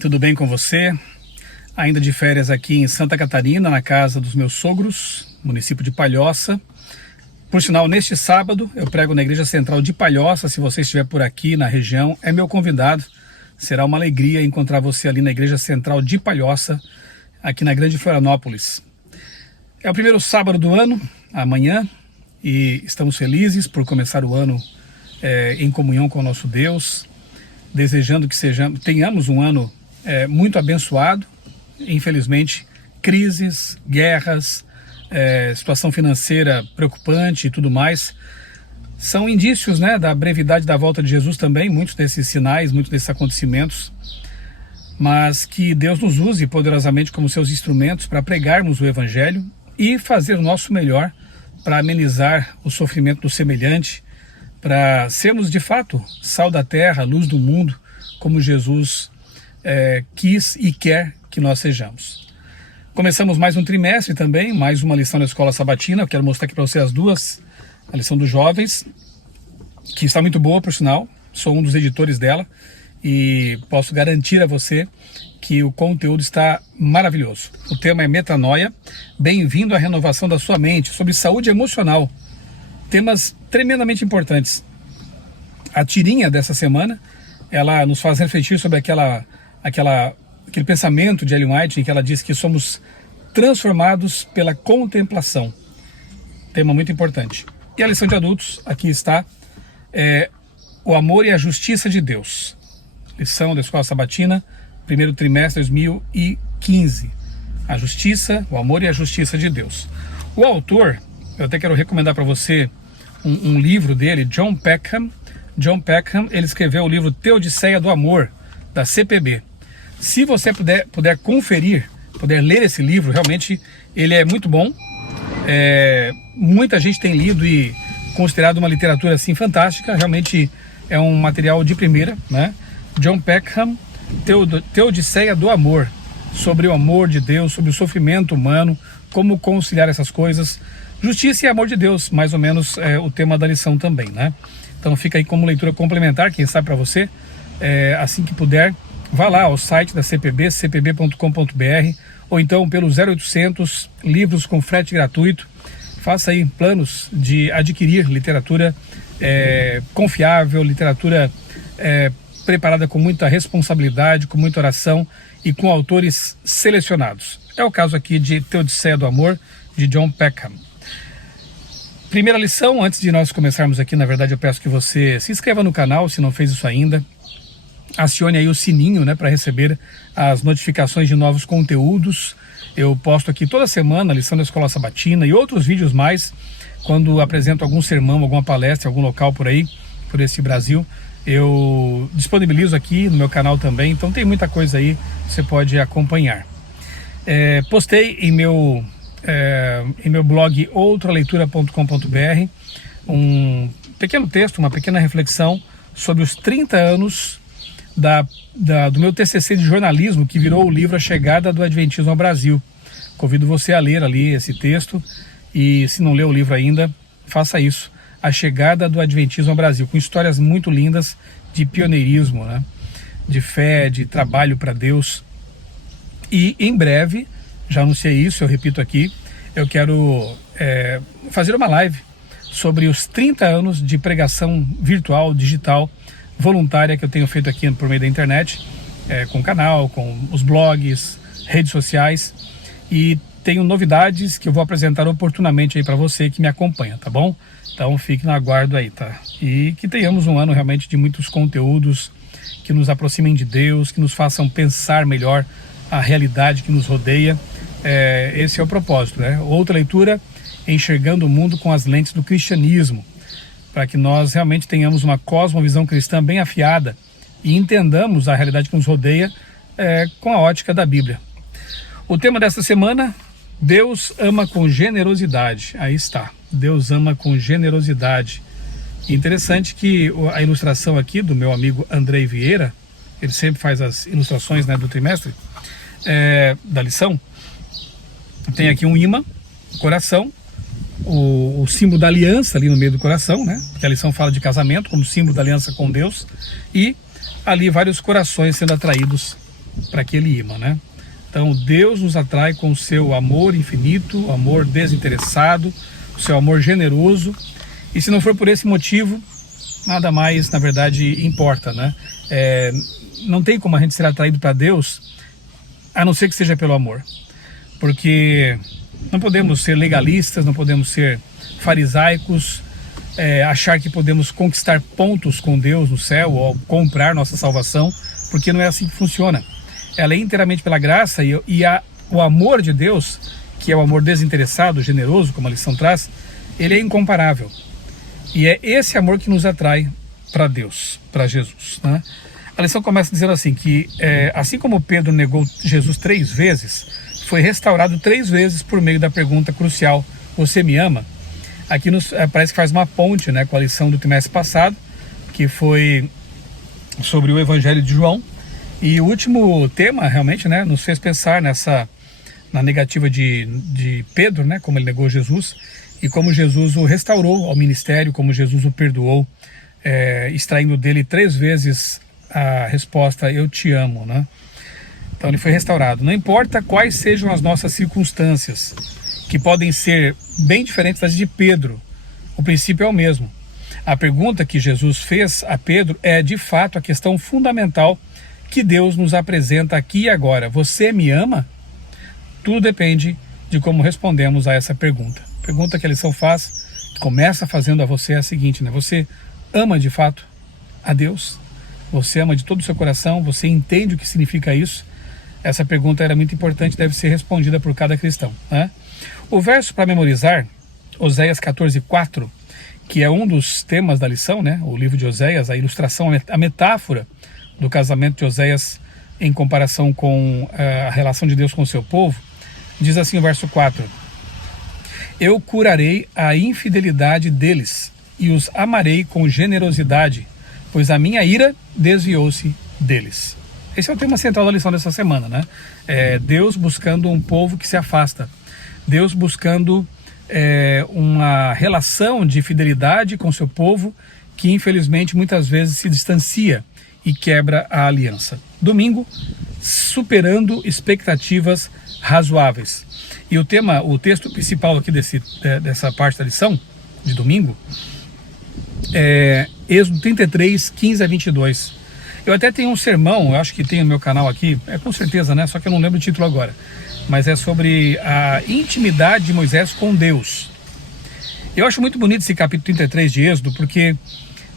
Tudo bem com você? Ainda de férias aqui em Santa Catarina, na casa dos meus sogros, município de Palhoça. Por sinal, neste sábado eu prego na Igreja Central de Palhoça. Se você estiver por aqui na região, é meu convidado. Será uma alegria encontrar você ali na Igreja Central de Palhoça, aqui na Grande Florianópolis. É o primeiro sábado do ano, amanhã, e estamos felizes por começar o ano em comunhão com o nosso Deus, desejando que tenhamos um ano muito abençoado. Infelizmente, crises, guerras, situação financeira preocupante e tudo mais, são indícios, da brevidade da volta de Jesus também, muitos desses sinais, muitos desses acontecimentos, mas que Deus nos use poderosamente como seus instrumentos para pregarmos o Evangelho e fazer o nosso melhor para amenizar o sofrimento do semelhante, para sermos de fato sal da terra, luz do mundo, como Jesus quis e quer que nós sejamos. Começamos mais um trimestre também, mais uma lição da Escola Sabatina. Eu quero mostrar aqui para vocês as duas, a lição dos jovens, que está muito boa, por sinal. Sou um dos editores dela e posso garantir a você que o conteúdo está maravilhoso. O tema é metanoia, bem-vindo à renovação da sua mente, sobre saúde emocional. Temas tremendamente importantes. A tirinha dessa semana, ela nos faz refletir sobre aquele pensamento de Ellen White, em que ela diz que somos transformados pela contemplação. Tema muito importante. E a lição de adultos, aqui está, o amor e a justiça de Deus. Lição da Escola Sabatina, primeiro trimestre de 2015. A justiça, o amor e a justiça de Deus. O autor, eu até quero recomendar para você um livro dele, John Peckham. John Peckham, ele escreveu o livro Teodiceia do Amor, da CPB. Se você puder conferir, puder ler esse livro, realmente ele é muito bom. Muita gente tem lido e considerado uma literatura assim fantástica. Realmente é um material de primeira, John Peckham, Teodiceia do Amor, sobre o amor de Deus, sobre o sofrimento humano, como conciliar essas coisas. Justiça e amor de Deus, mais ou menos o tema da lição também, Então fica aí como leitura complementar, quem sabe para você, assim que puder, vá lá ao site da CPB, cpb.com.br, ou então pelo 0800 livros com frete gratuito. Faça aí planos de adquirir literatura confiável, literatura preparada com muita responsabilidade, com muita oração e com autores selecionados. É o caso aqui de Teodiceia do Amor, de John Peckham. Primeira lição, antes de nós começarmos aqui, na verdade eu peço que você se inscreva no canal, se não fez isso ainda. Acione aí o sininho, para receber as notificações de novos conteúdos. Eu posto aqui toda semana a lição da Escola Sabatina e outros vídeos mais, quando apresento algum sermão, alguma palestra em algum local por aí, por esse Brasil. Eu disponibilizo aqui no meu canal também, então tem muita coisa aí que você pode acompanhar. Postei em meu blog outraleitura.com.br um pequeno texto, uma pequena reflexão sobre os 30 anos do meu TCC de jornalismo, que virou o livro A Chegada do Adventismo ao Brasil. Convido você a ler ali esse texto e, se não leu o livro ainda, faça isso. A Chegada do Adventismo ao Brasil, com histórias muito lindas de pioneirismo, de fé, de trabalho para Deus. E em breve, já anunciei isso, eu repito aqui, eu quero fazer uma live sobre os 30 anos de pregação virtual, digital, voluntária que eu tenho feito aqui por meio da internet, com o canal, com os blogs, redes sociais, e tenho novidades que eu vou apresentar oportunamente aí para você que me acompanha, tá bom? Então fique no aguardo aí, tá? E que tenhamos um ano realmente de muitos conteúdos que nos aproximem de Deus, que nos façam pensar melhor a realidade que nos rodeia. Esse é o propósito, Outra leitura, enxergando o mundo com as lentes do cristianismo, para que nós realmente tenhamos uma cosmovisão cristã bem afiada e entendamos a realidade que nos rodeia com a ótica da Bíblia. O tema desta semana, Deus ama com generosidade. Aí está, Deus ama com generosidade. E interessante que a ilustração aqui do meu amigo Andrei Vieira, ele sempre faz as ilustrações do trimestre, da lição. Tem aqui um imã, coração, o símbolo da aliança ali no meio do coração, porque a lição fala de casamento como símbolo da aliança com Deus, e ali vários corações sendo atraídos para aquele imã, né? Então Deus nos atrai com o seu amor infinito, o amor desinteressado, o seu amor generoso, e se não for por esse motivo, nada mais, na verdade, importa, né? Não tem como a gente ser atraído para Deus, a não ser que seja pelo amor, porque não podemos ser legalistas, não podemos ser farisaicos, achar que podemos conquistar pontos com Deus no céu ou comprar nossa salvação, porque não é assim que funciona. Ela é inteiramente pela graça e o amor de Deus, que é o amor desinteressado, generoso, como a lição traz, ele é incomparável. E é esse amor que nos atrai para Deus, para Jesus, né? A lição começa dizendo assim, que assim como Pedro negou Jesus 3 vezes, foi restaurado 3 vezes por meio da pergunta crucial, você me ama? Aqui parece que faz uma ponte, né, com a lição do trimestre passado, que foi sobre o Evangelho de João. E o último tema, realmente, né, nos fez pensar na negativa de Pedro, né, como ele negou Jesus, e como Jesus o restaurou ao ministério, como Jesus o perdoou, extraindo dele 3 vezes a resposta, eu te amo, né? Então ele foi restaurado. Não importa quais sejam as nossas circunstâncias, que podem ser bem diferentes das de Pedro, o princípio é o mesmo. A pergunta que Jesus fez a Pedro é, de fato, a questão fundamental que Deus nos apresenta aqui e agora. Você me ama? Tudo depende de como respondemos a essa pergunta. A pergunta que a lição faz, que começa fazendo a você, é a seguinte, né? Você ama de fato a Deus? Você ama de todo o seu coração? Você entende o que significa isso? Essa pergunta era muito importante, deve ser respondida por cada cristão, né? O verso para memorizar, Oséias 14:4, que é um dos temas da lição, né? O livro de Oséias, a ilustração, a metáfora do casamento de Oséias em comparação com a relação de Deus com o seu povo, diz assim o verso 4: eu curarei a infidelidade deles e os amarei com generosidade, pois a minha ira desviou-se deles. Esse é o tema central da lição dessa semana, né? Deus buscando um povo que se afasta. Deus buscando uma relação de fidelidade com seu povo que infelizmente muitas vezes se distancia e quebra a aliança. Domingo, superando expectativas razoáveis. E o texto principal aqui dessa parte da lição de domingo é Êxodo 33, 15 a 22. Eu até tenho um sermão, eu acho que tem no meu canal aqui, com certeza, né? Só que eu não lembro o título agora. Mas é sobre a intimidade de Moisés com Deus. Eu acho muito bonito esse capítulo 33 de Êxodo, porque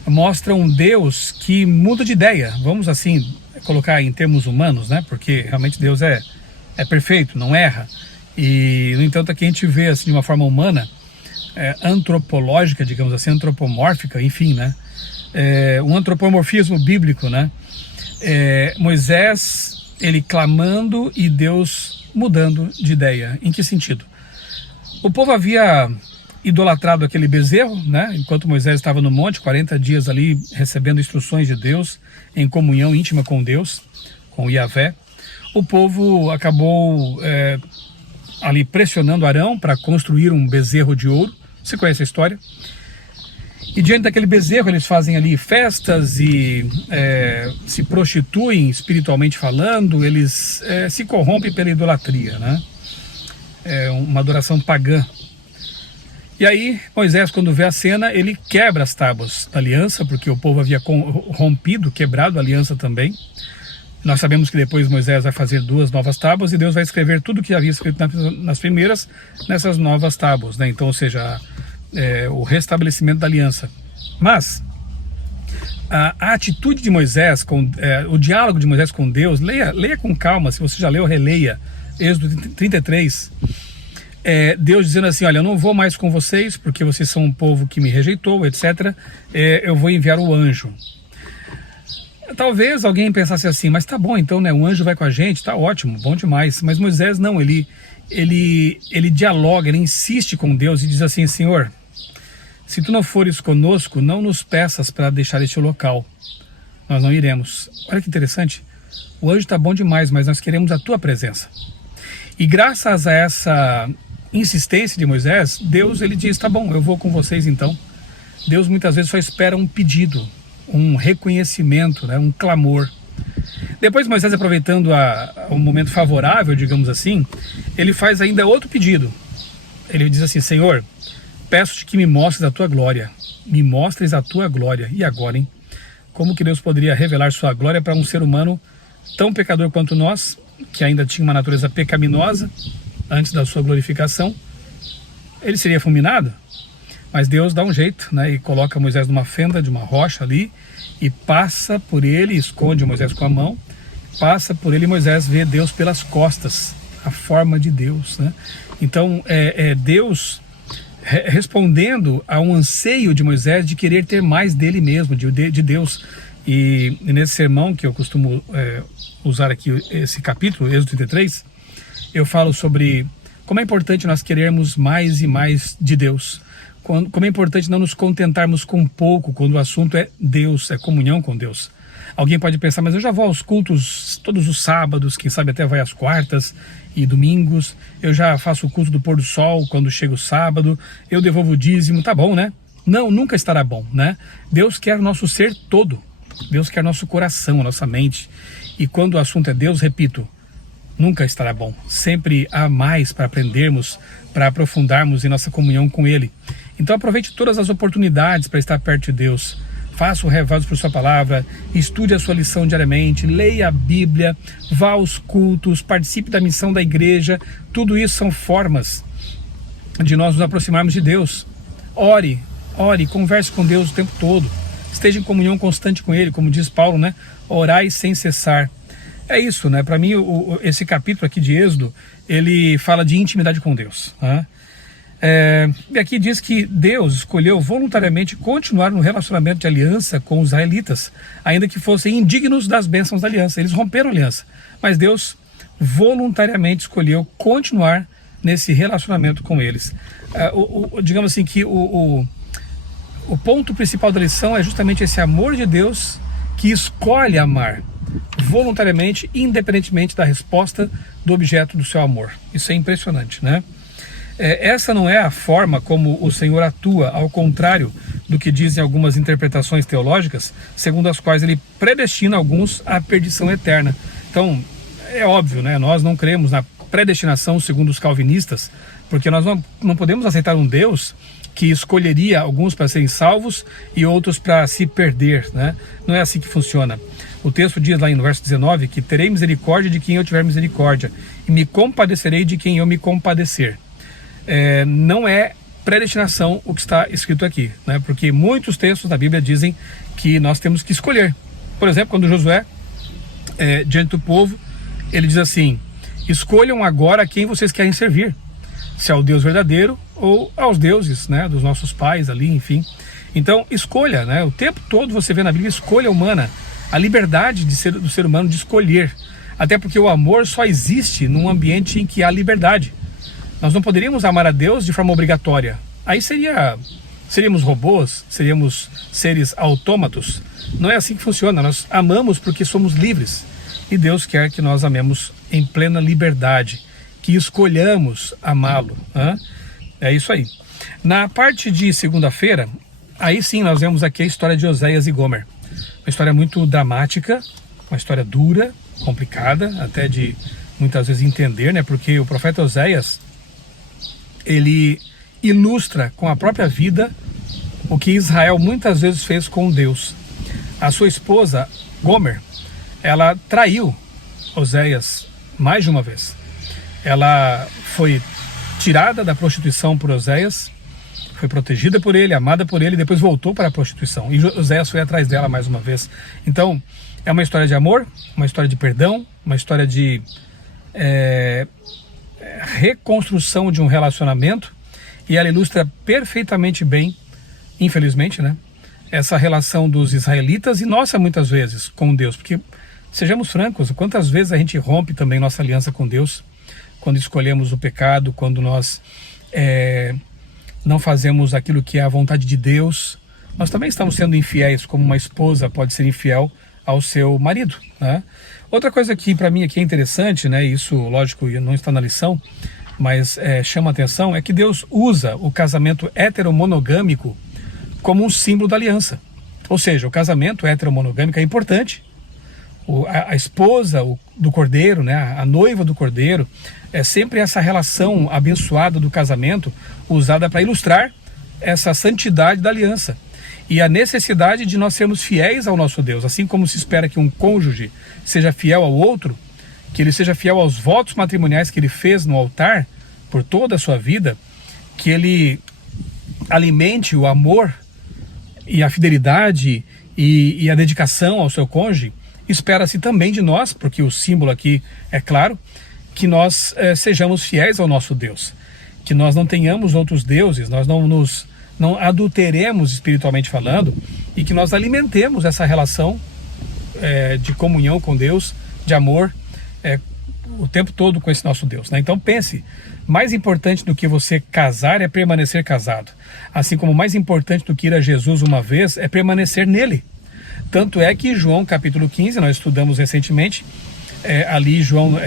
mostra um Deus que muda de ideia. Vamos assim colocar em termos humanos, né? Porque realmente Deus é perfeito, não erra. E, no entanto, aqui a gente vê assim, de uma forma humana, antropológica, digamos assim, antropomórfica, enfim, né? Um antropomorfismo bíblico, né? Moisés, ele clamando e Deus mudando de ideia. Em que sentido? O povo havia idolatrado aquele bezerro, né? Enquanto Moisés estava no monte, 40 dias ali, recebendo instruções de Deus, em comunhão íntima com Deus, com Yahvé. O povo acabou ali pressionando Arão para construir um bezerro de ouro. Você conhece a história? E diante daquele bezerro eles fazem ali festas e se prostituem espiritualmente falando, eles se corrompem pela idolatria, né? Uma adoração pagã. E aí Moisés, quando vê a cena, ele quebra as tábuas da aliança, porque o povo havia rompido, quebrado a aliança também. Nós sabemos que depois Moisés vai fazer 2 novas tábuas e Deus vai escrever tudo que havia escrito nas primeiras, nessas novas tábuas, né? Então, ou seja, o restabelecimento da aliança. Mas a atitude de Moisés, o diálogo de Moisés com Deus, leia com calma, se você já leu, releia, Êxodo 33, Deus dizendo assim, olha, eu não vou mais com vocês, porque vocês são um povo que me rejeitou, etc. Eu vou enviar o anjo. Talvez alguém pensasse assim, mas tá bom então, né? Um anjo vai com a gente, tá ótimo, bom demais. Mas Moisés não, ele dialoga, ele insiste com Deus e diz assim, Senhor, se tu não fores conosco, não nos peças para deixar este local. Nós não iremos. Olha que interessante. O anjo está bom demais, mas nós queremos a tua presença. E graças a essa insistência de Moisés, Deus ele diz, tá bom, eu vou com vocês então. Deus muitas vezes só espera um pedido, um reconhecimento, né, um clamor. Depois Moisés, aproveitando o momento favorável, digamos assim, ele faz ainda outro pedido. Ele diz assim: Senhor, peço-te que me mostres a tua glória. Me mostres a tua glória. E agora, hein? Como que Deus poderia revelar sua glória para um ser humano tão pecador quanto nós, que ainda tinha uma natureza pecaminosa antes da sua glorificação? Ele seria fulminado? Mas Deus dá um jeito, né? E coloca Moisés numa fenda de uma rocha ali e passa por ele, esconde Moisés com a mão, passa por ele e Moisés vê Deus pelas costas, a forma de Deus, né? Então, Deus respondendo a um anseio de Moisés de querer ter mais dele mesmo, de Deus. E nesse sermão que eu costumo usar aqui, esse capítulo, Êxodo 33, eu falo sobre como é importante nós querermos mais e mais de Deus. Como é importante não nos contentarmos com pouco quando o assunto é Deus, é comunhão com Deus. Alguém pode pensar, mas eu já vou aos cultos todos os sábados, quem sabe até vai às quartas e domingos, eu já faço o culto do pôr do sol quando chega o sábado, eu devolvo o dízimo, tá bom, né? Não, nunca estará bom, né? Deus quer o nosso ser todo, Deus quer nosso coração, a nossa mente. E quando o assunto é Deus, repito, nunca estará bom. Sempre há mais para aprendermos, para aprofundarmos em nossa comunhão com Ele. Então aproveite todas as oportunidades para estar perto de Deus. Faça o revaso por sua palavra, estude a sua lição diariamente, leia a Bíblia, vá aos cultos, participe da missão da igreja. Tudo isso são formas de nós nos aproximarmos de Deus. Ore, converse com Deus o tempo todo. Esteja em comunhão constante com Ele, como diz Paulo, né? Orai sem cessar. É isso, né? Para mim, esse capítulo aqui de Êxodo, ele fala de intimidade com Deus, né? E aqui diz que Deus escolheu voluntariamente continuar no relacionamento de aliança com os israelitas, ainda que fossem indignos das bênçãos da aliança. Eles romperam a aliança, mas Deus voluntariamente escolheu continuar nesse relacionamento com eles. Digamos assim que o ponto principal da lição é justamente esse amor de Deus que escolhe amar voluntariamente, independentemente da resposta do objeto do seu amor. Isso é impressionante, né? Essa não é a forma como o Senhor atua, ao contrário do que dizem algumas interpretações teológicas, segundo as quais ele predestina alguns à perdição eterna. Então, é óbvio, né? Nós não cremos na predestinação segundo os calvinistas, porque nós não podemos aceitar um Deus que escolheria alguns para serem salvos e outros para se perder, né? Não é assim que funciona. O texto diz lá no verso 19 que terei misericórdia de quem eu tiver misericórdia e me compadecerei de quem eu me compadecer. Não é predestinação o que está escrito aqui, né? Porque muitos textos da Bíblia dizem que nós temos que escolher. Por exemplo, quando Josué, diante do povo, ele diz assim: escolham agora a quem vocês querem servir, se ao Deus verdadeiro ou aos deuses, né, dos nossos pais ali, enfim. Então escolha, né? O tempo todo você vê na Bíblia escolha humana, a liberdade do ser humano de escolher, até porque o amor só existe num ambiente em que há liberdade. Nós não poderíamos amar a Deus de forma obrigatória. Aí seríamos robôs, seríamos seres autômatos. Não é assim que funciona. Nós amamos porque somos livres. E Deus quer que nós amemos em plena liberdade, que escolhamos amá-lo, né? É isso aí. Na parte de segunda-feira, aí sim nós vemos aqui a história de Oséias e Gomer. Uma história muito dramática, uma história dura, complicada, até de muitas vezes entender, né? Porque o profeta Oséias, ele ilustra com a própria vida o que Israel muitas vezes fez com Deus. A sua esposa, Gomer, ela traiu Oséias mais de uma vez. Ela foi tirada da prostituição por Oséias, foi protegida por ele, amada por ele, e depois voltou para a prostituição. E Oséias foi atrás dela mais uma vez. Então, é uma história de amor, uma história de perdão, uma história de reconstrução de um relacionamento, e ela ilustra perfeitamente bem, infelizmente, né, essa relação dos israelitas e nossa muitas vezes com Deus, porque sejamos francos, quantas vezes a gente rompe também nossa aliança com Deus, quando escolhemos o pecado, quando nós não fazemos aquilo que é a vontade de Deus. Nós também estamos sendo infiéis, como uma esposa pode ser infiel ao seu marido, né? Outra coisa que para mim aqui é interessante, né, isso lógico não está na lição, mas chama atenção, é que Deus usa o casamento heteromonogâmico como um símbolo da aliança. Ou seja, o casamento heteromonogâmico é importante. a esposa do cordeiro, né, a noiva do cordeiro, é sempre essa relação abençoada do casamento usada para ilustrar essa santidade da aliança e a necessidade de nós sermos fiéis ao nosso Deus. Assim como se espera que um cônjuge seja fiel ao outro, que ele seja fiel aos votos matrimoniais que ele fez no altar por toda a sua vida, que ele alimente o amor e a fidelidade e a dedicação ao seu cônjuge. Espera-se também de nós, porque o símbolo aqui é claro, que nós sejamos fiéis ao nosso Deus, que nós não tenhamos outros deuses, nós não adulteremos espiritualmente falando, e que nós alimentemos essa relação de comunhão com Deus, de amor, o tempo todo com esse nosso Deus, né? Então pense, mais importante do que você casar é permanecer casado, assim como mais importante do que ir a Jesus uma vez é permanecer nele. Tanto é que João capítulo 15, nós estudamos recentemente, ali João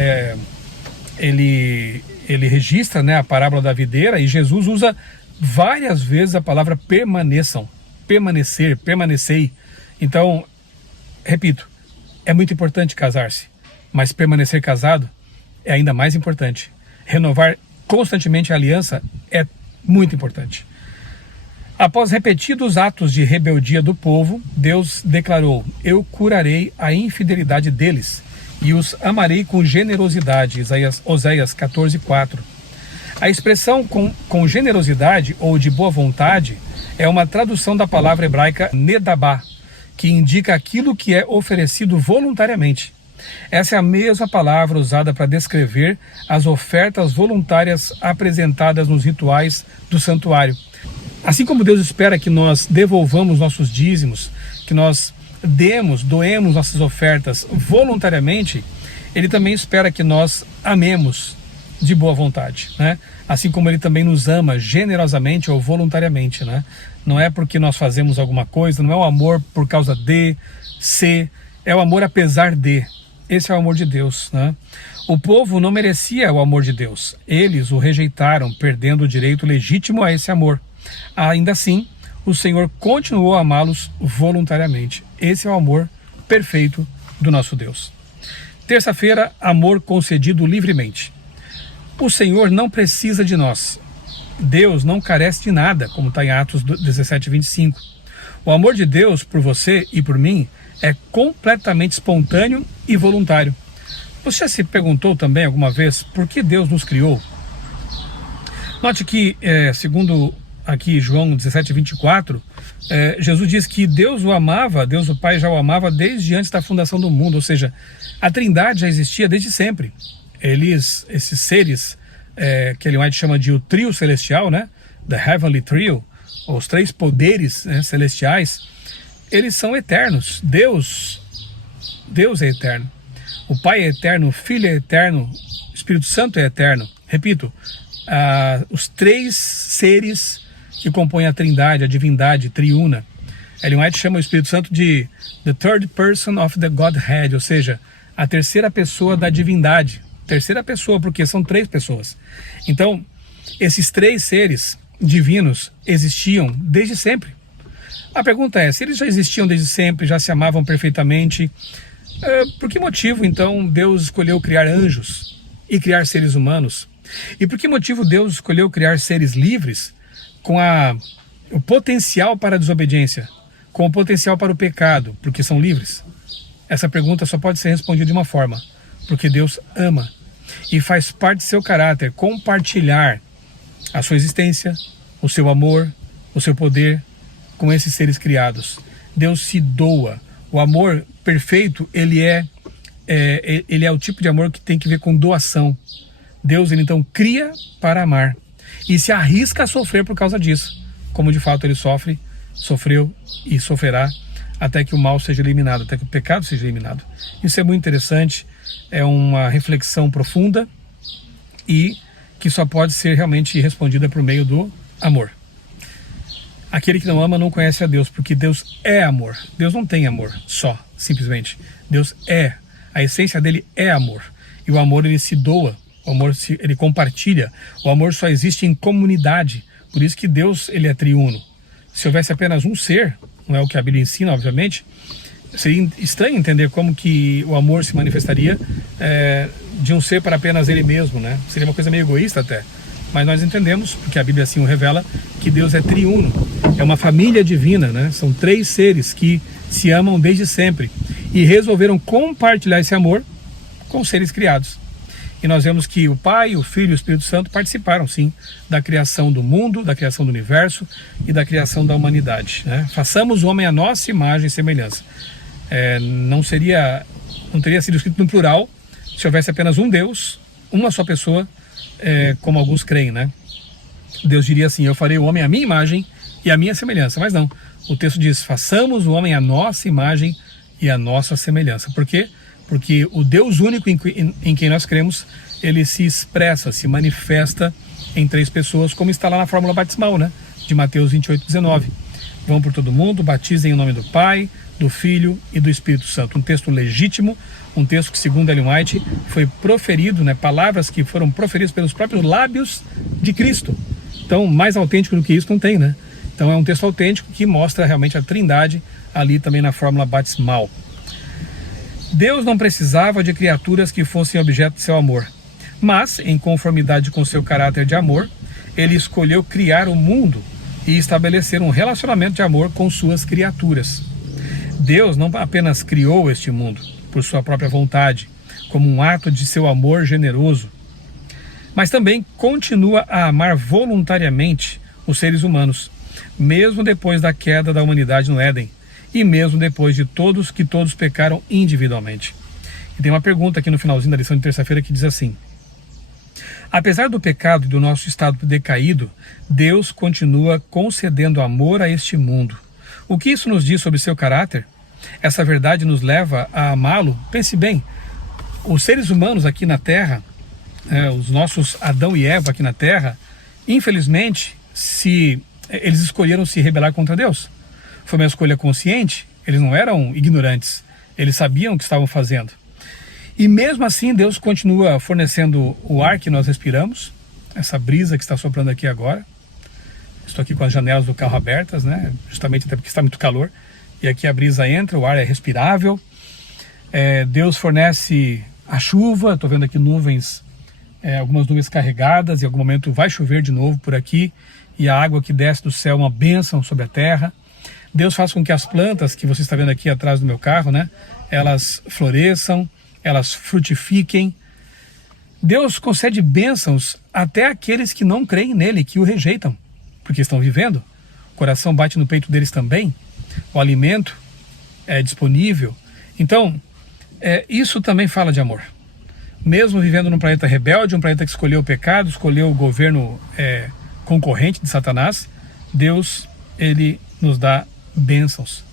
ele registra, né, a parábola da videira, e Jesus usa várias vezes a palavra permaneçam, permanecer, permanecei. Então, repito, é muito importante casar-se, mas permanecer casado é ainda mais importante. Renovar constantemente a aliança é muito importante. Após repetidos atos de rebeldia do povo, Deus declarou: eu curarei a infidelidade deles e os amarei com generosidade. Oséias 14:4. A expressão com generosidade ou de boa vontade é uma tradução da palavra hebraica nedabá, que indica aquilo que é oferecido voluntariamente. Essa é a mesma palavra usada para descrever as ofertas voluntárias apresentadas nos rituais do santuário. Assim como Deus espera que nós devolvamos nossos dízimos, que nós doemos nossas ofertas voluntariamente, Ele também espera que nós amemos de boa vontade, né? Assim como Ele também nos ama generosamente ou voluntariamente, né? Não é porque nós fazemos alguma coisa, não é o amor por causa de, é o amor apesar de. Esse é o amor de Deus, né? O povo não merecia o amor de Deus. Eles o rejeitaram, perdendo o direito legítimo a esse amor. Ainda assim, o Senhor continuou a amá-los voluntariamente. Esse é o amor perfeito do nosso Deus. Terça-feira, amor concedido livremente. O Senhor não precisa de nós. Deus não carece de nada, como está em Atos 17:25. O amor de Deus por você e por mim é completamente espontâneo e voluntário. Você já se perguntou também alguma vez por que Deus nos criou? Note que, segundo aqui João 17:24, Jesus diz que Deus o amava, Deus o Pai já o amava desde antes da fundação do mundo, ou seja, a Trindade já existia desde sempre. Esses seres, que Ellen White chama de o trio celestial, né? The Heavenly Trio, os três poderes, né, celestiais, eles são eternos. Deus é eterno. O Pai é eterno, o Filho é eterno, o Espírito Santo é eterno. Repito, os três seres que compõem a Trindade, a divindade triuna. Ellen White chama o Espírito Santo de the third person of the Godhead, ou seja, a terceira pessoa da divindade. Terceira pessoa, porque são três pessoas. Então, esses três seres divinos existiam desde sempre. A pergunta é, se eles já existiam desde sempre, já se amavam perfeitamente, por que motivo, então, Deus escolheu criar anjos e criar seres humanos? E por que motivo Deus escolheu criar seres livres com o potencial para a desobediência, com o potencial para o pecado, porque são livres? Essa pergunta só pode ser respondida de uma forma: porque Deus ama e faz parte de seu caráter compartilhar a sua existência, o seu amor, o seu poder com esses seres criados. Deus se doa. O amor perfeito, ele é o tipo de amor que tem que ver com doação. Deus, ele então cria para amar e se arrisca a sofrer por causa disso, como de fato ele sofreu e sofrerá até que o mal seja eliminado, até que o pecado seja eliminado. Isso é muito interessante, é uma reflexão profunda e que só pode ser realmente respondida por meio do amor. Aquele que não ama não conhece a Deus, porque Deus é amor. Deus não tem amor só, simplesmente. Deus a essência dele é amor. E o amor, ele se doa, o amor ele compartilha. O amor só existe em comunidade. Por isso que Deus, ele é triuno. Se houvesse apenas um ser, não é o que a Bíblia ensina, obviamente, Seria estranho entender como que o amor se manifestaria de um ser para apenas ele mesmo, né? Seria uma coisa meio egoísta até. Mas nós entendemos, porque a Bíblia assim o revela, que Deus é triuno, é uma família divina, né? São 3 seres que se amam desde sempre e resolveram compartilhar esse amor com os seres criados. E nós vemos que o Pai, o Filho e o Espírito Santo participaram sim da criação do mundo, da criação do universo e da criação da humanidade, né? Façamos o homem à nossa imagem e semelhança. Não teria sido escrito no plural se houvesse apenas um Deus, uma só pessoa, como alguns creem, né? Deus diria assim: eu farei o homem à minha imagem e à minha semelhança. Mas não, o texto diz: façamos o homem à nossa imagem e à nossa semelhança. Por quê? Porque o Deus único em quem nós cremos, ele se expressa, se manifesta em 3 pessoas, como está lá na fórmula batismal, né? De Mateus 28:19. Vão por todo mundo, batizem em nome do Pai, do Filho e do Espírito Santo. Um texto legítimo, um texto que, segundo Ellen White, foi proferido, né? Palavras que foram proferidas pelos próprios lábios de Cristo. Então, mais autêntico do que isso não tem, né? Então é um texto autêntico que mostra realmente a trindade ali também na fórmula batismal. Deus não precisava de criaturas que fossem objeto de seu amor, mas, em conformidade com seu caráter de amor, ele escolheu criar o mundo e estabelecer um relacionamento de amor com suas criaturas. Deus não apenas criou este mundo por sua própria vontade, como um ato de seu amor generoso, mas também continua a amar voluntariamente os seres humanos, mesmo depois da queda da humanidade no Éden, e mesmo depois de todos pecaram individualmente. E tem uma pergunta aqui no finalzinho da lição de terça-feira que diz assim: apesar do pecado e do nosso estado decaído, Deus continua concedendo amor a este mundo. O que isso nos diz sobre seu caráter? Essa verdade nos leva a amá-lo? Pense bem, os seres humanos aqui na Terra, os nossos Adão e Eva aqui na Terra, infelizmente, eles escolheram se rebelar contra Deus. Foi uma escolha consciente, eles não eram ignorantes, eles sabiam o que estavam fazendo. E mesmo assim, Deus continua fornecendo o ar que nós respiramos, essa brisa que está soprando aqui agora. Estou aqui com as janelas do carro abertas, né? Justamente até porque está muito calor. E aqui a brisa entra, o ar é respirável. Deus fornece a chuva, estou vendo aqui nuvens, algumas nuvens carregadas, em algum momento vai chover de novo por aqui. E a água que desce do céu é uma bênção sobre a terra. Deus faz com que as plantas que você está vendo aqui atrás do meu carro, né? Elas floresçam, elas frutifiquem. Deus concede bênçãos até àqueles que não creem nele, que o rejeitam, porque estão vivendo. O coração bate no peito deles também. O alimento é disponível. Então, isso também fala de amor. Mesmo vivendo num planeta rebelde, um planeta que escolheu o pecado, escolheu o governo concorrente de Satanás, Deus, ele nos dá bênçãos.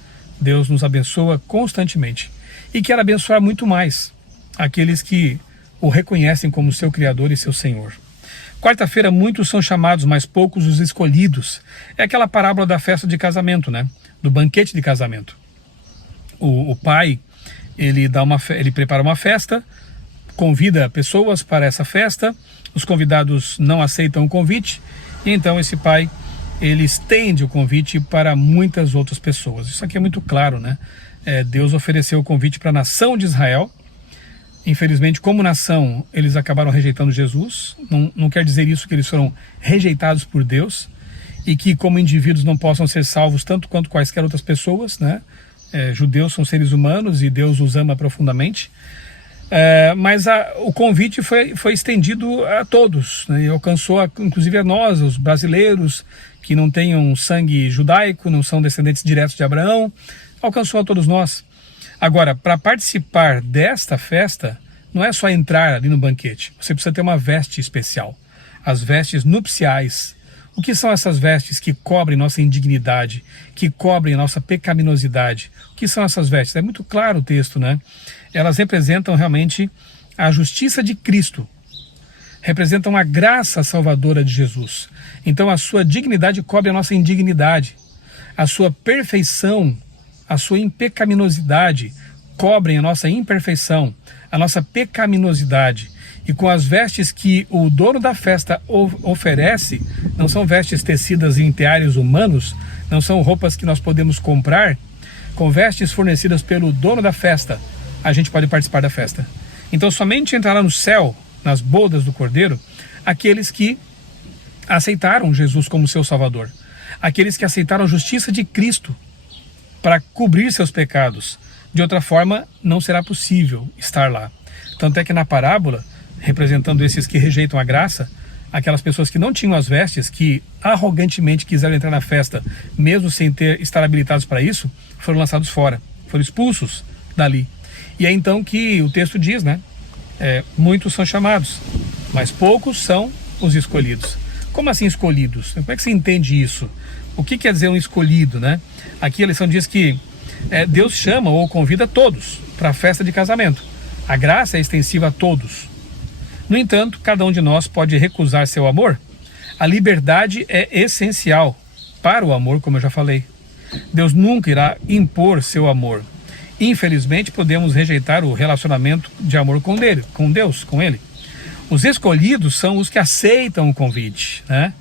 Deus nos abençoa constantemente. E quer abençoar muito mais aqueles que o reconhecem como seu Criador e seu Senhor. Quarta-feira, muitos são chamados, mas poucos os escolhidos. É aquela parábola da festa de casamento, né? Do banquete de casamento. O pai, ele prepara uma festa, convida pessoas para essa festa, os convidados não aceitam o convite, e então esse pai, ele estende o convite para muitas outras pessoas. Isso aqui é muito claro, né? Deus ofereceu o convite para a nação de Israel. Infelizmente, como nação, eles acabaram rejeitando Jesus. Não quer dizer isso que eles foram rejeitados por Deus e que como indivíduos não possam ser salvos tanto quanto quaisquer outras pessoas, né? Judeus são seres humanos e Deus os ama profundamente. Mas o convite foi estendido a todos, né? E alcançou inclusive a nós, os brasileiros, que não tenham sangue judaico, não são descendentes diretos de Abraão, alcançou a todos nós. Agora, para participar desta festa, não é só entrar ali no banquete, você precisa ter uma veste especial, as vestes nupciais. O que são essas vestes que cobrem nossa indignidade, que cobrem nossa pecaminosidade? O que são essas vestes? É muito claro o texto, né? Elas representam realmente a justiça de Cristo, representam a graça salvadora de Jesus. Então a sua dignidade cobre a nossa indignidade, a sua perfeição, a sua impecaminosidade cobrem a nossa imperfeição, a nossa pecaminosidade. E com as vestes que o dono da festa oferece, não são vestes tecidas em teares humanos, não são roupas que nós podemos comprar, com vestes fornecidas pelo dono da festa, a gente pode participar da festa. Então somente entrará no céu, nas bodas do Cordeiro, aqueles que aceitaram Jesus como seu Salvador, aqueles que aceitaram a justiça de Cristo para cobrir seus pecados. De outra forma, não será possível estar lá. Tanto é que na parábola, representando esses que rejeitam a graça, aquelas pessoas que não tinham as vestes, que arrogantemente quiseram entrar na festa, mesmo sem estar habilitados para isso, foram lançados fora, foram expulsos dali. E é então que o texto diz, né? Muitos são chamados, mas poucos são os escolhidos. Como assim escolhidos? Como é que você entende isso? O que quer dizer um escolhido, né? Aqui a lição diz que Deus chama ou convida todos para a festa de casamento. A graça é extensiva a todos. No entanto, cada um de nós pode recusar seu amor. A liberdade é essencial para o amor, como eu já falei. Deus nunca irá impor seu amor. Infelizmente, podemos rejeitar o relacionamento de amor com Deus, com Ele. Os escolhidos são os que aceitam o convite, né?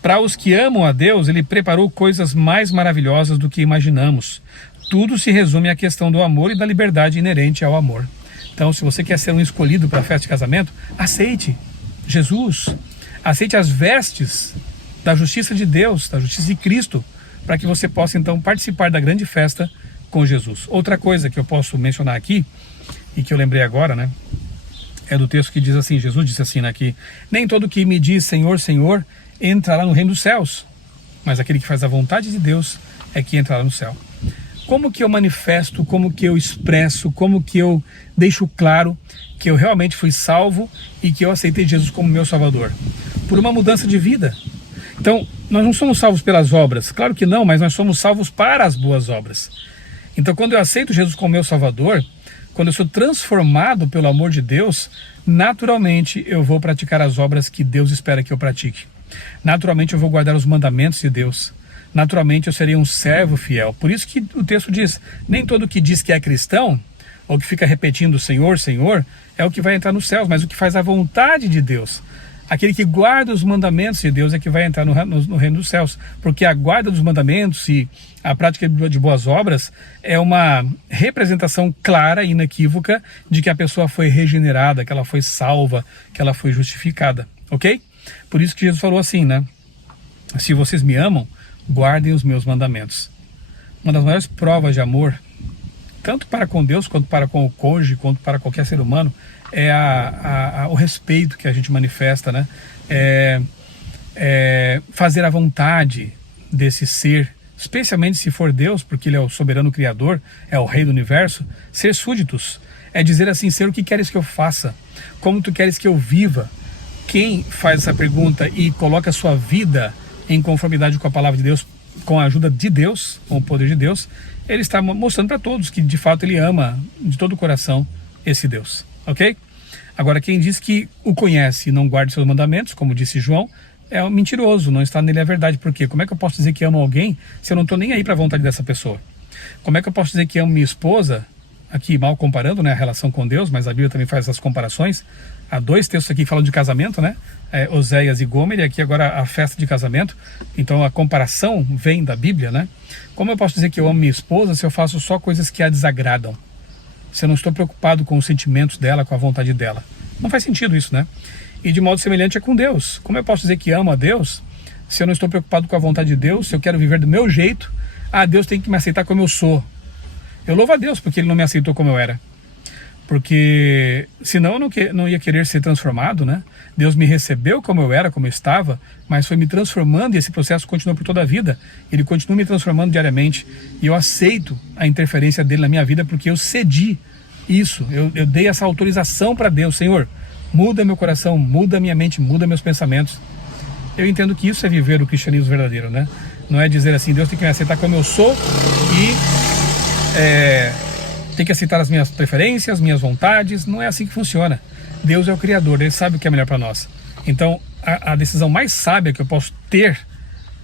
Para os que amam a Deus, Ele preparou coisas mais maravilhosas do que imaginamos. Tudo se resume à questão do amor e da liberdade inerente ao amor. Então, se você quer ser um escolhido para a festa de casamento, aceite Jesus, aceite as vestes da justiça de Deus, da justiça de Cristo, para que você possa então participar da grande festa com Jesus. Outra coisa que eu posso mencionar aqui, e que eu lembrei agora, né, é do texto que diz assim, Jesus disse assim, né, que nem todo que me diz Senhor, Senhor, entrará no reino dos céus, mas aquele que faz a vontade de Deus é que entrará no céu. Como que eu manifesto, como que eu expresso, como que eu deixo claro que eu realmente fui salvo e que eu aceitei Jesus como meu Salvador? Por uma mudança de vida. Então, nós não somos salvos pelas obras, claro que não, mas nós somos salvos para as boas obras. Então, quando eu aceito Jesus como meu Salvador, quando eu sou transformado pelo amor de Deus, naturalmente eu vou praticar as obras que Deus espera que eu pratique. Naturalmente eu vou guardar os mandamentos de Deus. Naturalmente eu serei um servo fiel. Por isso que o texto diz, nem todo que diz que é cristão, ou que fica repetindo Senhor, Senhor, é o que vai entrar nos céus, mas o que faz a vontade de Deus. Aquele que guarda os mandamentos de Deus é que vai entrar no reino dos céus. Porque a guarda dos mandamentos e a prática de boas obras é uma representação clara e inequívoca de que a pessoa foi regenerada, que ela foi salva, que ela foi justificada. Ok? Por isso que Jesus falou assim, né? Se vocês me amam, guardem os meus mandamentos. Uma das maiores provas de amor, tanto para com Deus, quanto para com o cônjuge, quanto para qualquer ser humano, é o respeito que a gente manifesta, né? Fazer a vontade desse ser, especialmente se for Deus, porque Ele é o soberano criador, é o rei do universo. Ser súditos é dizer assim, Senhor, o que queres que eu faça? Como tu queres que eu viva? Quem faz essa pergunta e coloca a sua vida em conformidade com a palavra de Deus, com a ajuda de Deus, com o poder de Deus, ele está mostrando para todos que de fato ele ama de todo o coração esse Deus, ok? Agora, quem diz que o conhece e não guarda seus mandamentos, como disse João, é um mentiroso, não está nele a verdade. Por quê? Como é que eu posso dizer que amo alguém se eu não estou nem aí para a vontade dessa pessoa? Como é que eu posso dizer que amo minha esposa, aqui mal comparando, né, a relação com Deus, mas a Bíblia também faz essas comparações. Há dois textos aqui que falam de casamento, né? Oséias e Gomer, e aqui agora a festa de casamento. Então a comparação vem da Bíblia, né? Como eu posso dizer que eu amo minha esposa se eu faço só coisas que a desagradam? Se eu não estou preocupado com os sentimentos dela, com a vontade dela? Não faz sentido isso, né? E de modo semelhante é com Deus. Como eu posso dizer que amo a Deus se eu não estou preocupado com a vontade de Deus, se eu quero viver do meu jeito? Deus tem que me aceitar como eu sou. Eu louvo a Deus porque Ele não me aceitou como eu era. Porque senão eu não ia querer ser transformado, né? Deus me recebeu como eu era, como eu estava, mas foi me transformando e esse processo continuou por toda a vida. Ele continua me transformando diariamente e eu aceito a interferência dele na minha vida porque eu cedi isso, eu dei essa autorização para Deus. Senhor, muda meu coração, muda minha mente, muda meus pensamentos. Eu entendo que isso é viver o cristianismo verdadeiro, né? Não é dizer assim, Deus tem que me aceitar como eu sou e tem que aceitar as minhas preferências, minhas vontades. Não é assim que funciona. Deus é o Criador, Ele sabe o que é melhor para nós. Então, a decisão mais sábia que eu posso ter,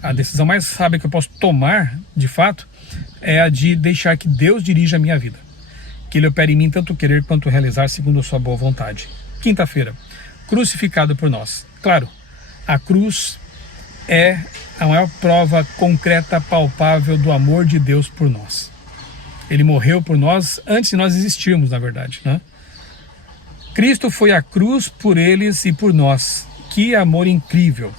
a decisão mais sábia que eu posso tomar, de fato, é a de deixar que Deus dirija a minha vida. Que Ele opere em mim tanto querer quanto realizar segundo a sua boa vontade. Quinta-feira, crucificado por nós. Claro, a cruz é a maior prova concreta, palpável do amor de Deus por nós. Ele morreu por nós antes de nós existirmos, na verdade, né? Cristo foi à cruz por eles e por nós. Que amor incrível!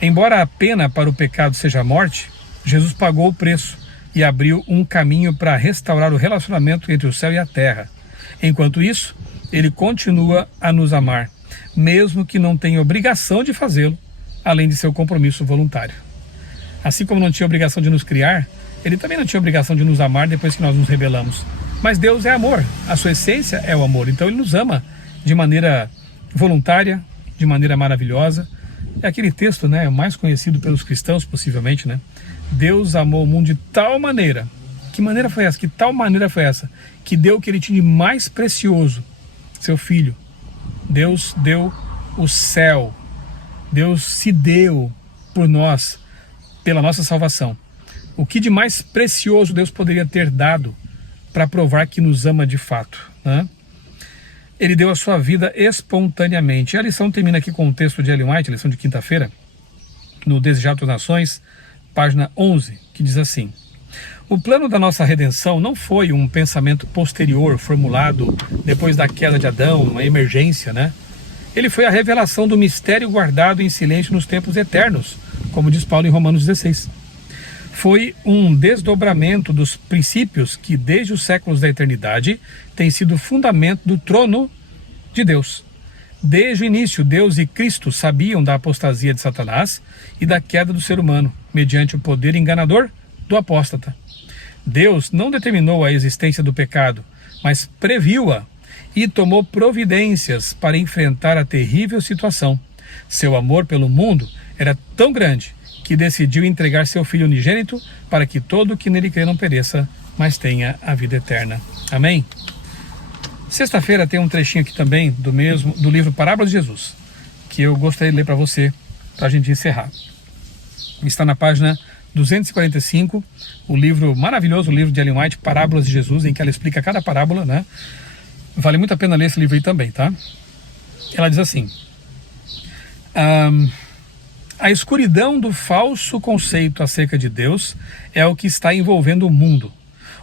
Embora a pena para o pecado seja a morte, Jesus pagou o preço e abriu um caminho para restaurar o relacionamento entre o céu e a terra. Enquanto isso, Ele continua a nos amar, mesmo que não tenha obrigação de fazê-lo, além de seu compromisso voluntário. Assim como não tinha obrigação de nos criar, Ele também não tinha obrigação de nos amar depois que nós nos rebelamos. Mas Deus é amor, a sua essência é o amor, então Ele nos ama de maneira voluntária, de maneira maravilhosa. É aquele texto, né, mais conhecido pelos cristãos, possivelmente, né? Deus amou o mundo de tal maneira. Que maneira foi essa? Que tal maneira foi essa? Que deu o que Ele tinha de mais precioso, seu Filho. Deus deu o céu. Deus se deu por nós, pela nossa salvação. O que de mais precioso Deus poderia ter dado para provar que nos ama de fato, né? Ele deu a sua vida espontaneamente. A lição termina aqui com o texto de Ellen White, a lição de quinta-feira, no Desejar das Nações, página 11, que diz assim: o plano da nossa redenção não foi um pensamento posterior, formulado depois da queda de Adão, uma emergência, né? Ele foi a revelação do mistério guardado em silêncio nos tempos eternos, como diz Paulo em Romanos 16. Foi um desdobramento dos princípios que, desde os séculos da eternidade, tem sido fundamento do trono de Deus. Desde o início, Deus e Cristo sabiam da apostasia de Satanás e da queda do ser humano, mediante o poder enganador do apóstata. Deus não determinou a existência do pecado, mas previu-a e tomou providências para enfrentar a terrível situação. Seu amor pelo mundo era tão grande que decidiu entregar seu Filho unigênito para que todo o que nele crê não pereça, mas tenha a vida eterna. Amém? Sexta-feira tem um trechinho aqui também do livro Parábolas de Jesus, que eu gostaria de ler para você, para a gente encerrar. Está na página 245, o livro maravilhoso, o livro de Ellen White, Parábolas de Jesus, em que ela explica cada parábola, né? Vale muito a pena ler esse livro aí também, tá? Ela diz assim: a escuridão do falso conceito acerca de Deus é o que está envolvendo o mundo.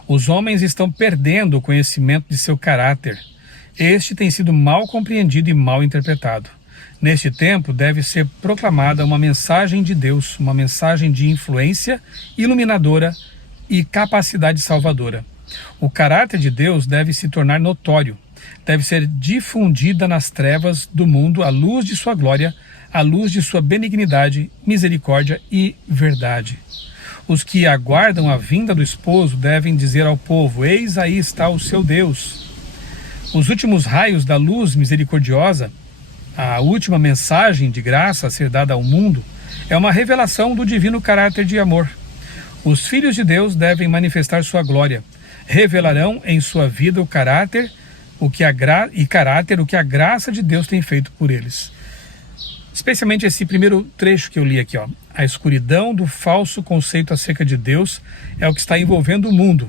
Os homens estão perdendo o conhecimento de seu caráter. Este tem sido mal compreendido e mal interpretado. Neste tempo deve ser proclamada uma mensagem de Deus, uma mensagem de influência iluminadora e capacidade salvadora. O caráter de Deus deve se tornar notório, deve ser difundida nas trevas do mundo à luz de sua glória, à luz de sua benignidade, misericórdia e verdade. Os que aguardam a vinda do esposo devem dizer ao povo: eis aí está o seu Deus. Os últimos raios da luz misericordiosa, a última mensagem de graça a ser dada ao mundo, é uma revelação do divino caráter de amor. Os filhos de Deus devem manifestar sua glória, revelarão em sua vida o caráter o que a graça de Deus tem feito por eles. Especialmente esse primeiro trecho que eu li aqui, ó. A escuridão do falso conceito acerca de Deus é o que está envolvendo o mundo.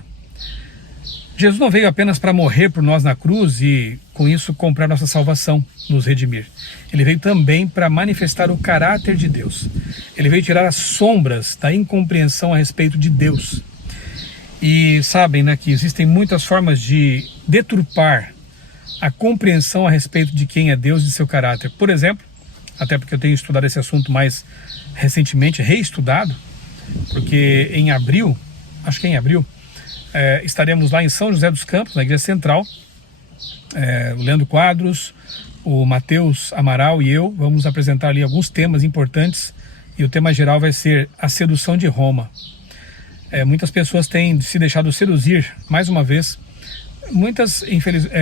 Jesus não veio apenas para morrer por nós na cruz e, com isso, comprar nossa salvação, nos redimir. Ele veio também para manifestar o caráter de Deus. Ele veio tirar as sombras da incompreensão a respeito de Deus. E sabem, né, que existem muitas formas de deturpar a compreensão a respeito de quem é Deus e de seu caráter. Por exemplo, até porque eu tenho estudado esse assunto mais recentemente, reestudado, porque em abril, acho que é em abril, estaremos lá em São José dos Campos, na Igreja Central, o Leandro Quadros, o Matheus Amaral e eu vamos apresentar ali alguns temas importantes, e o tema geral vai ser a sedução de Roma. Muitas pessoas têm se deixado seduzir, mais uma vez. Muitas,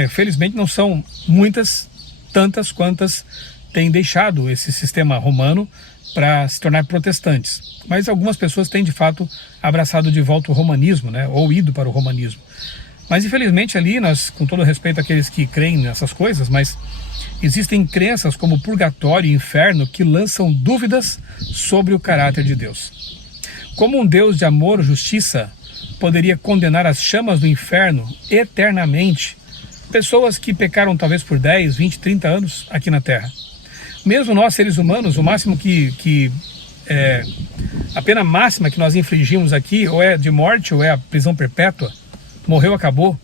felizmente, não são muitas, tantas quantas têm deixado esse sistema romano para se tornar protestantes. Mas algumas pessoas têm, de fato, abraçado de volta o romanismo, né, ou ido para o romanismo. Mas, infelizmente, ali, nós, com todo respeito àqueles que creem nessas coisas, mas existem crenças como purgatório e inferno que lançam dúvidas sobre o caráter de Deus. Como um Deus de amor e justiça poderia condenar as chamas do inferno eternamente pessoas que pecaram talvez por 10, 20, 30 anos aqui na Terra? Mesmo nós, seres humanos, o máximo a pena máxima que nós infligimos aqui ou é de morte ou é a prisão perpétua, morreu, acabou.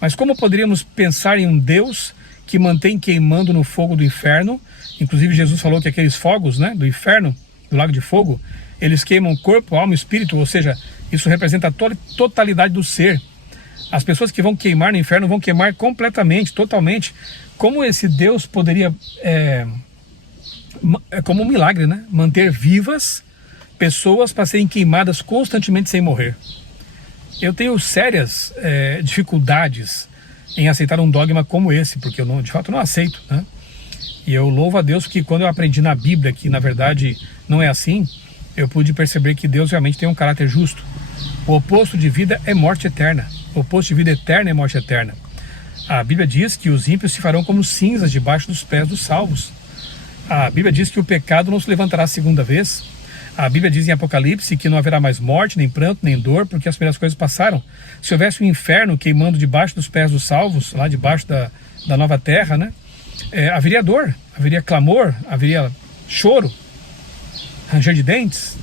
Mas como poderíamos pensar em um Deus que mantém queimando no fogo do inferno? Inclusive Jesus falou que aqueles fogos, né, do inferno, do lago de fogo, eles queimam corpo, alma e espírito, ou seja, isso representa a totalidade do ser. As pessoas que vão queimar no inferno vão queimar completamente, totalmente. Como esse Deus poderia, como um milagre, né, manter vivas pessoas para serem queimadas constantemente sem morrer? Eu tenho sérias dificuldades em aceitar um dogma como esse, porque eu não, de fato não aceito, né? E eu louvo a Deus que quando eu aprendi na Bíblia que na verdade não é assim, eu pude perceber que Deus realmente tem um caráter justo. O oposto de vida é morte eterna. O oposto de vida eterna é morte eterna. A Bíblia diz que os ímpios se farão como cinzas debaixo dos pés dos salvos. A Bíblia diz que o pecado não se levantará a segunda vez. A Bíblia diz em Apocalipse que não haverá mais morte, nem pranto, nem dor, porque as primeiras coisas passaram. Se houvesse um inferno queimando debaixo dos pés dos salvos, lá debaixo da nova terra, né, haveria dor, haveria clamor, haveria choro, ranger de dentes.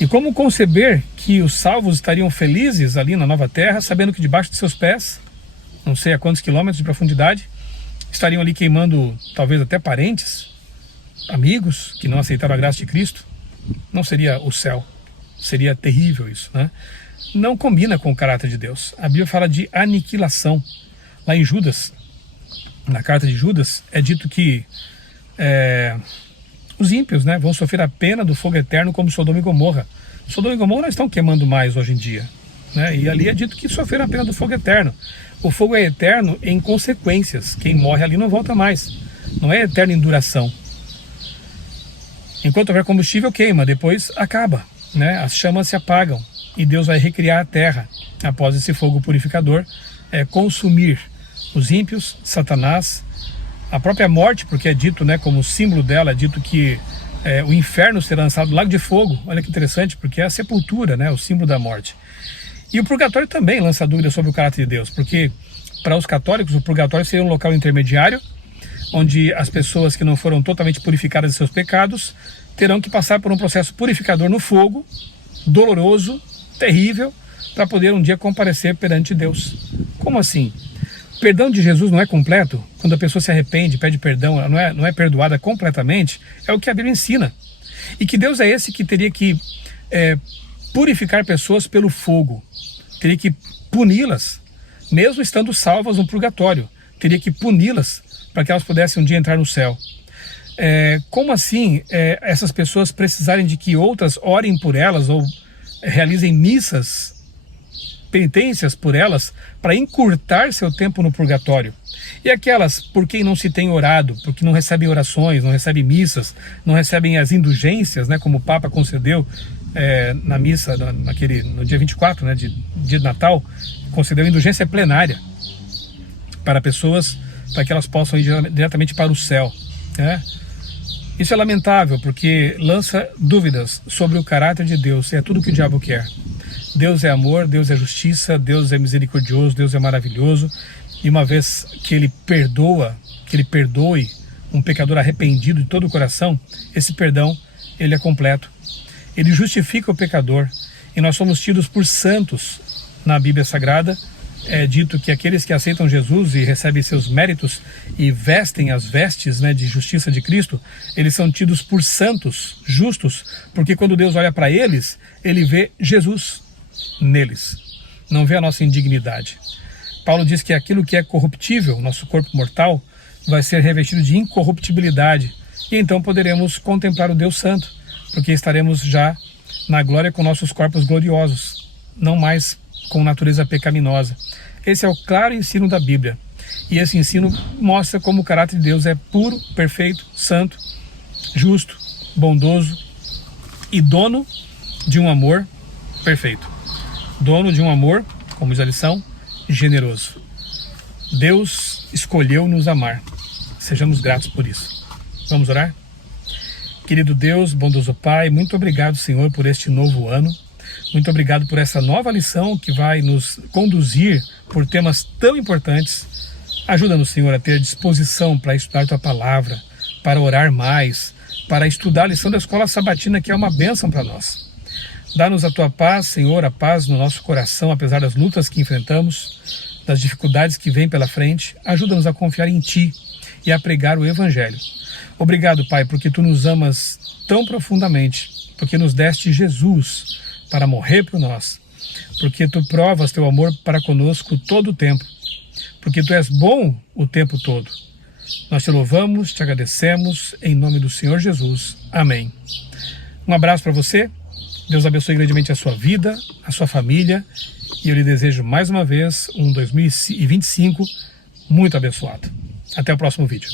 E como conceber que os salvos estariam felizes ali na nova terra, sabendo que debaixo de seus pés, não sei a quantos quilômetros de profundidade, estariam ali queimando talvez até parentes, amigos que não aceitaram a graça de Cristo? Não seria o céu. Seria terrível isso, né? Não combina com o caráter de Deus. A Bíblia fala de aniquilação. Lá em Judas, na carta de Judas, é dito que os ímpios, né, vão sofrer a pena do fogo eterno como Sodoma e Gomorra. Sodoma e Gomorra não estão queimando mais hoje em dia, né? E ali é dito que sofreram a pena do fogo eterno. O fogo é eterno em consequências. Quem morre ali não volta mais. Não é eterno em duração. Enquanto houver combustível, queima, depois acaba, né? As chamas se apagam e Deus vai recriar a terra após esse fogo purificador consumir os ímpios, Satanás, a própria morte, porque é dito, né, como símbolo dela, é dito que o inferno será lançado no lago de fogo. Olha que interessante, porque é a sepultura, né, o símbolo da morte. E o purgatório também lança dúvidas sobre o caráter de Deus, porque para os católicos o purgatório seria um local intermediário, onde as pessoas que não foram totalmente purificadas de seus pecados terão que passar por um processo purificador no fogo, doloroso, terrível, para poder um dia comparecer perante Deus. Como assim? O perdão de Jesus não é completo? Quando a pessoa se arrepende, pede perdão, ela não é perdoada completamente? É o que a Bíblia ensina. E que Deus é esse que teria que purificar pessoas pelo fogo, teria que puni-las, mesmo estando salvas no purgatório, teria que puni-las para que elas pudessem um dia entrar no céu. Como assim essas pessoas precisarem de que outras orem por elas ou realizem missas, penitências por elas, para encurtar seu tempo no purgatório? E aquelas por quem não se tem orado, porque não recebem orações, não recebem missas, não recebem as indulgências, né, como o Papa concedeu na missa, no dia 24, né, dia de Natal, concedeu indulgência plenária para pessoas, para que elas possam ir diretamente para o céu, né? Isso é lamentável, porque lança dúvidas sobre o caráter de Deus, e é tudo que o diabo quer. Deus é amor, Deus é justiça, Deus é misericordioso, Deus é maravilhoso, e uma vez que Ele perdoa, que Ele perdoe um pecador arrependido de todo o coração, esse perdão, ele é completo. Ele justifica o pecador, e nós somos tidos por santos na Bíblia Sagrada. É dito que aqueles que aceitam Jesus e recebem seus méritos e vestem as vestes, né, de justiça de Cristo, eles são tidos por santos, justos, porque quando Deus olha para eles, Ele vê Jesus neles, não vê a nossa indignidade. Paulo diz que aquilo que é corruptível, nosso corpo mortal, vai ser revestido de incorruptibilidade, e então poderemos contemplar o Deus Santo, porque estaremos já na glória com nossos corpos gloriosos, não mais com natureza pecaminosa. Esse é o claro ensino da Bíblia. E esse ensino mostra como o caráter de Deus é puro, perfeito, santo, justo, bondoso e dono de um amor perfeito. Dono de um amor, como diz a lição, generoso. Deus escolheu nos amar. Sejamos gratos por isso. Vamos orar? Querido Deus, bondoso Pai, muito obrigado, Senhor, por este novo ano. Muito obrigado por essa nova lição que vai nos conduzir por temas tão importantes. Ajuda-nos, Senhor, a ter disposição para estudar Tua Palavra, para orar mais, para estudar a lição da Escola Sabatina, que é uma bênção para nós. Dá-nos a tua paz, Senhor, a paz no nosso coração, apesar das lutas que enfrentamos, das dificuldades que vêm pela frente. Ajuda-nos a confiar em Ti e a pregar o Evangelho. Obrigado, Pai, porque Tu nos amas tão profundamente, porque nos deste Jesus para morrer por nós, porque Tu provas Teu amor para conosco todo o tempo, porque Tu és bom o tempo todo. Nós Te louvamos, Te agradecemos, em nome do Senhor Jesus. Amém. Um abraço para você, Deus abençoe grandemente a sua vida, a sua família, e eu lhe desejo mais uma vez um 2025 muito abençoado. Até o próximo vídeo.